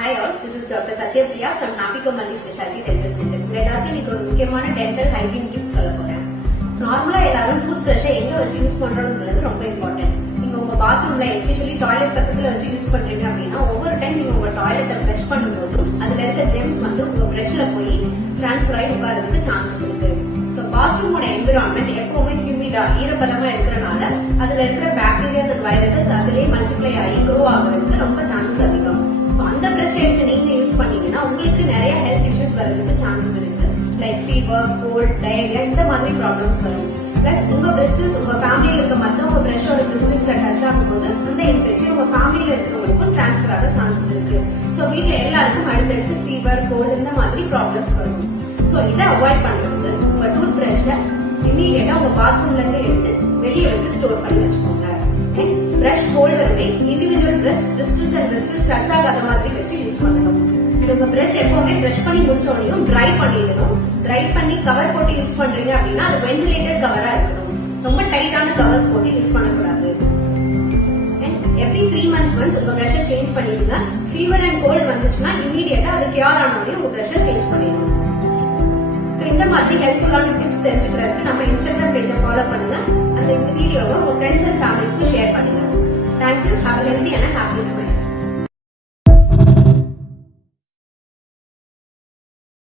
Hi all, this is Dr. Satya Priya from Happyco Multi Specialty Dental Center. உங்க எல்லாருக்கும் இன்னைக்கு ஒரு முக்கியமான டென்டல் ஹைஜீன் டிப்ஸ் சொல்ல போறேன். நார்மலா எல்லாரும் டூத் பிரஷை எங்க வச்சு யூஸ் பண்றோம்ன்றது ரொம்ப இம்பார்ட்டன்ட். நீங்க உங்க பாத்ரூம்ல எஸ்பெஷலி டாய்லெட் பக்கத்துல வச்சு யூஸ் பண்றீங்க அப்படின்னா ஒவ்வொரு டைம் நீங்க உங்க டாய்லெட்டை ஃப்ளஷ் பண்ணும்போது அதுல இருக்க ஜெம்ஸ் வந்து உங்க பிரஷ்ல போய் டிரான்ஸ்ஃபர் ஆகி உட்காரதுக்கு சான்சஸ் இருக்கு. ஸோ பாத்ரூமோட என்விரான்மெண்ட் எப்பவுமே ஹியூமிடா ஈரப்பதமா இருக்கிறனால அதுல இருக்கிற பாக்டீரியாஸ் அண்ட் வைரஸஸ் அதுலயே மல்டிப்ளை ஆகி க்ரோ ஆகுறதுக்கு ரொம்ப சான்சஸ் அதிகம். அந்த பிரஷ் எடுத்து நீங்க யூஸ் பண்ணீங்கன்னா உங்களுக்கு நிறைய ஹெல்த் இஷ்யூஸ் வரதுக்கு சான்சஸ் இருக்கு. லைக் ஃபீவர், கோல்ட், டயரியா இந்த மாதிரி ப்ராப்ளம்ஸ் வரும். பிளஸ் உங்க பிரிஸ்டில்ஸ் உங்க ஃபேமிலியில இருக்க மத்தவங்க பிரஷோட பிரிஸ்டில்ஸ் டச் ஆகும்போது அந்த இன்ஃபெக்ஷன் உங்க ஃபேமிலியில இருக்கிறவங்களுக்கும் டிரான்ஸ்பர் ஆக சான்சஸ் இருக்கு. ஸோ வீட்டுல எல்லாருக்கும் அடுத்தடுத்து ஃபீவர், கோல்டு இந்த மாதிரி ப்ராப்ளம்ஸ் வரும். ஸோ இதை அவாய்ட் பண்றதுக்கு உங்க டூத் பிரஷ்ல இமீடியட்டா உங்க பாத்ரூம்ல இருந்து எடுத்து வெளியே வச்சு ஸ்டோர் பண்ணி வச்சுக்கோங்க. பிரஷ் ஹோல்டருமே இண்டிவிஜுவல் பிரிஸ்டில்ஸ் அண்ட் பிரிஸ்டில்ஸ் டச் ஆகாத மாதிரி வச்சு யூஸ் பண்ணணும். உங்க பிரஷ் எப்பவுமே பிரஷ் பண்ணி முடிச்சோடையும் ட்ரை பண்ணிடணும். ட்ரை பண்ணி கவர் போட்டு யூஸ் பண்றீங்க அப்படின்னா அது வென்டிலேட்டட் கவரா இருக்கணும். ரொம்ப டைட்டான கவர்ஸ் போட்டு யூஸ் பண்ணக்கூடாது. எவ்ரி 3 months ஒன்ஸ் உங்க பிரஷை சேஞ்ச் பண்ணிடுங்க. ஃபீவர் அண்ட் கோல்ட் வந்துச்சுன்னா இமீடியட்டா அது கியூர் ஆனோடனே உங்க பிரஷை சேஞ்ச் பண்ணிடணும். இந்த மாதிரி ஹெல்ப்ஃபுல்லான டிப்ஸ் தெரிஞ்சுக்கிறதுக்கு நம்ம இன்ஸ்டாகிராம் பேஜை ஃபாலோ பண்ணுங்க. அந்த வீடியோவை உங்க ஃப்ரெண்ட்ஸ் அண்ட் ஃபேமிலிஸ்க்கு ஷேர் பண்ணுங்க. Thank you. Have a healthy and a happy smile.